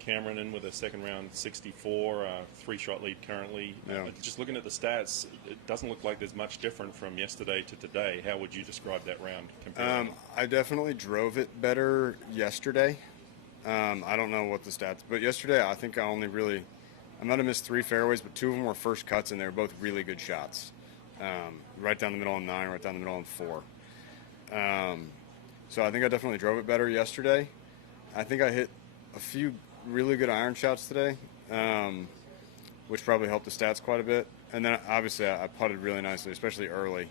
Cameron in with a second round 64, 3-shot lead currently. Yeah. Just looking at the stats, it doesn't look like there's much different from yesterday to today. How would you describe that round compared? I definitely drove it better yesterday. I don't know what the stats, but yesterday I think I might have missed 3 fairways, but 2 of them were first cuts, and they were both really good shots. Right down the middle on 9, right down the middle on 4. So I think I definitely drove it better yesterday. I think I hit a few really good iron shots today, which probably helped the stats quite a bit. And then obviously I putted really nicely, especially early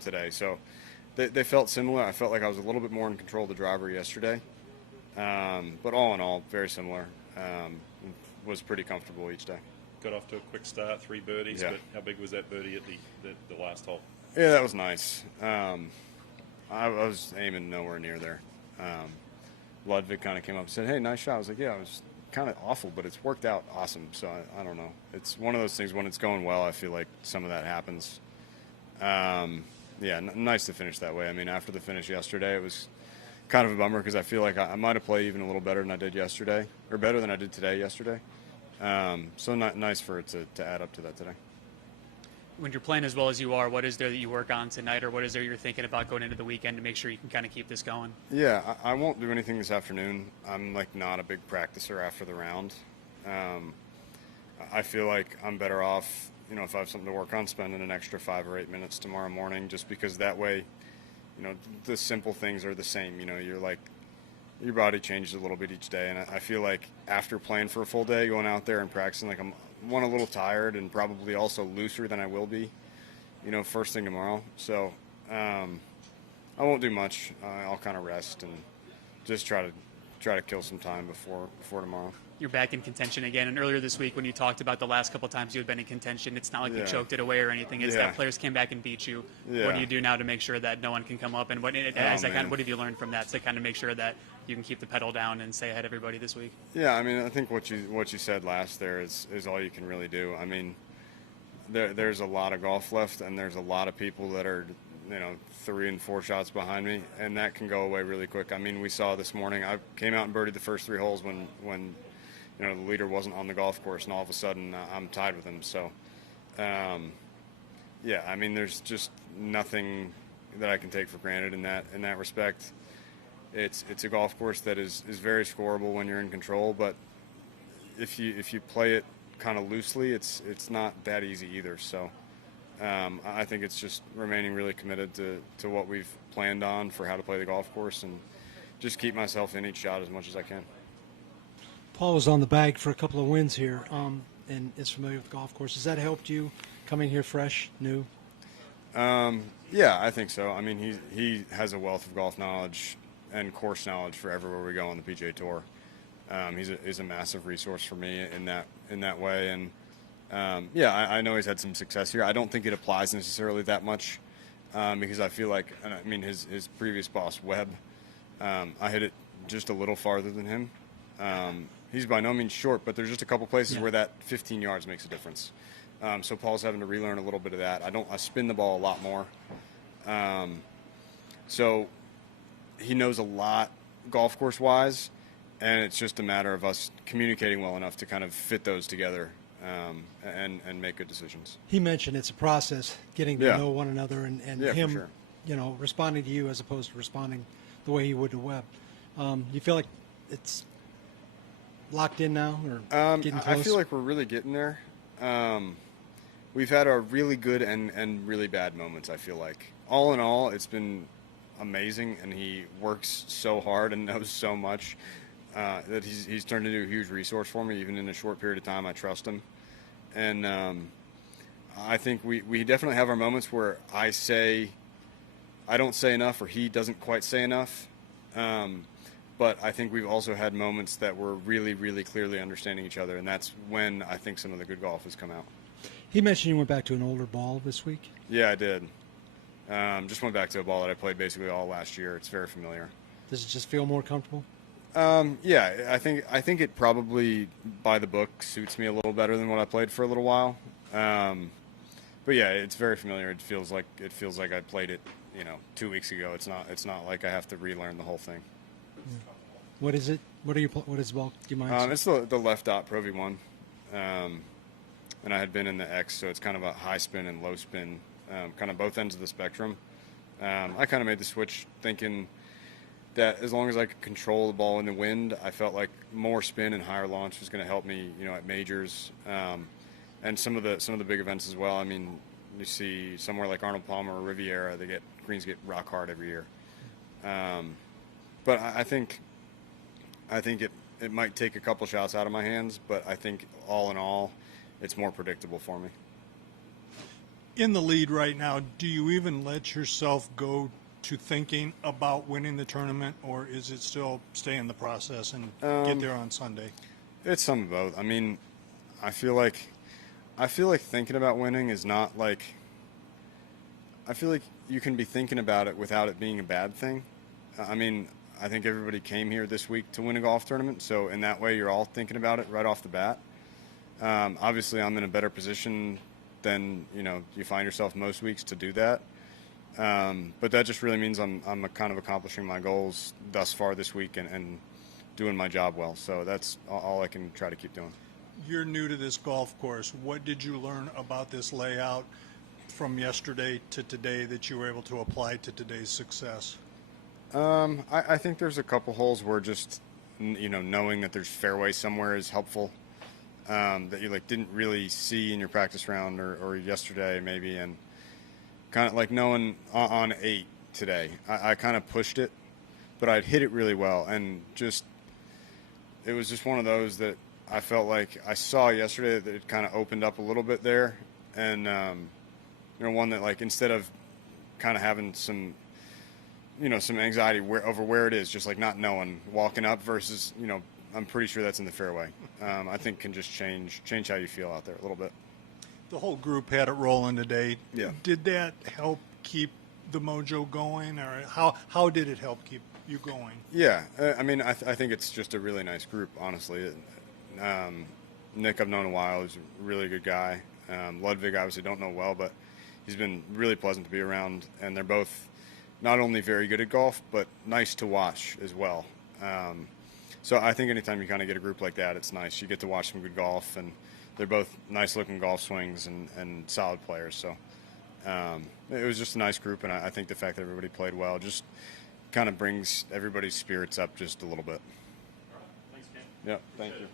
today. So they felt similar. I felt like I was a little bit more in control of the driver yesterday. But all in all, very similar. Was pretty comfortable each day. Got off to a quick start, 3 birdies, Yeah. but how big was that birdie at the last hole? Yeah, that was nice. I was aiming nowhere near there. Ludwig kind of came up and said, "Hey, nice shot." I was like, "Yeah, it was kind of awful, but it's worked out awesome." So I don't know. It's one of those things when it's going well, I feel like some of that happens. Nice to finish that way. I mean, after the finish yesterday, it was kind of a bummer because I feel like I might have played even a little better than I did yesterday, or better than I did yesterday. So nice for it to add up to that today. When you're playing as well as you are, what is there that you work on tonight, or what is there you're thinking about going into the weekend to make sure you can kind of keep this going? Yeah, I won't do anything this afternoon. I'm not a big practicer after the round. I feel like I'm better off, if I have something to work on, spending an extra 5 or 8 minutes tomorrow morning, just because that way, the simple things are the same. You're like, your body changes a little bit each day, and I feel like after playing for a full day, going out there and practicing, like I'm a little tired and probably also looser than I will be, first thing tomorrow. So I won't do much. I'll kind of rest and just try to kill some time before tomorrow. You're back in contention again, and earlier this week when you talked about the last couple of times you had been in contention, it's not like you choked it away or anything. It's that players came back and beat you. Yeah. What do you do now to make sure that no one can come up? And what have you learned from that to kind of make sure that you can keep the pedal down and stay ahead of everybody this week? Yeah, I mean, I think what you said last there is all you can really do. I mean, there's a lot of golf left, and there's a lot of people that are 3 and 4 shots behind me, and that can go away really quick. I mean, we saw this morning, I came out and birdied the first 3 holes when the leader wasn't on the golf course, and all of a sudden I'm tied with him. So, I mean, there's just nothing that I can take for granted in that respect. It's a golf course that is very scoreable when you're in control, but if you play it kind of loosely, it's not that easy either. So, I think it's just remaining really committed to what we've planned on for how to play the golf course, and just keep myself in each shot as much as I can. Paul was on the bag for a couple of wins here, and is familiar with the golf course. Has that helped you coming here fresh, new? Yeah, I think so. I mean, he has a wealth of golf knowledge and course knowledge for everywhere we go on the PGA Tour. He's a massive resource for me in that way, and I know he's had some success here. I don't think it applies necessarily that much because I feel like, I mean, his previous boss, Webb, I hit it just a little farther than him. He's by no means short, but there's just a couple places where that 15 yards makes a difference. So Paul's having to relearn a little bit of that. I spin the ball a lot more. So he knows a lot golf course wise, and it's just a matter of us communicating well enough to kind of fit those together and make good decisions. He mentioned it's a process, getting to know one another, and him, for sure. Responding to you as opposed to responding the way he would to Webb. You feel like it's locked in now, or getting close? I feel like we're really getting there. We've had our really good and really bad moments, I feel like. All in all, it's been amazing, and he works so hard and knows so much that he's turned into a huge resource for me, even in a short period of time. I trust him. And I think we definitely have our moments where I don't say enough, or he doesn't quite say enough. But I think we've also had moments that we're really, really clearly understanding each other, and that's when I think some of the good golf has come out. He mentioned you went back to an older ball this week. Yeah, I did. Just went back to a ball that I played basically all last year. It's very familiar. Does it just feel more comfortable? Yeah, I think it probably by the book suits me a little better than what I played for a little while. But yeah, it's very familiar. It feels like I played it, 2 weeks ago. It's not like I have to relearn the whole thing. What is it? What is the ball? Do you mind? It's the left dot Pro V1. And I had been in the X, so it's kind of a high spin and low spin, kind of both ends of the spectrum. I kind of made the switch thinking that as long as I could control the ball in the wind, I felt like more spin and higher launch was going to help me, at majors, and some of the big events as well. I mean, you see somewhere like Arnold Palmer or Riviera, greens get rock hard every year. But I think it might take a couple shots out of my hands, but I think all in all, it's more predictable for me. In the lead right now, do you even let yourself go to thinking about winning the tournament, or is it still stay in the process and get there on Sunday? It's some of both. I mean, I feel like thinking about winning is not like. I feel like you can be thinking about it without it being a bad thing. I mean, I think everybody came here this week to win a golf tournament, so in that way, you're all thinking about it right off the bat. Obviously, I'm in a better position than you find yourself most weeks to do that. But that just really means I'm kind of accomplishing my goals thus far this week and doing my job well. So that's all I can try to keep doing. You're new to this golf course. What did you learn about this layout from yesterday to today that you were able to apply to today's success? I think there's a couple holes where just knowing that there's fairway somewhere is helpful. That you didn't really see in your practice round or yesterday maybe, and kind of like knowing on 8 today, I kind of pushed it, but I'd hit it really well, and it was just one of those that I felt like I saw yesterday that it kind of opened up a little bit there, and one that instead of kind of having some anxiety over where it is, just not knowing, walking up versus I'm pretty sure that's in the fairway. I think can just change how you feel out there a little bit. The whole group had it rolling today. Yeah. Did that help keep the mojo going, or how did it help keep you going? Yeah, I mean, I think it's just a really nice group, honestly. Nick I've known a while. He's a really good guy. Ludwig, obviously don't know well, but he's been really pleasant to be around, and they're both not only very good at golf, but nice to watch as well. So I think anytime you kind of get a group like that, it's nice. You get to watch some good golf, and they're both nice-looking golf swings and solid players. So it was just a nice group, and I think the fact that everybody played well just kind of brings everybody's spirits up just a little bit. All right. Thanks, Ken. Yeah, thank you.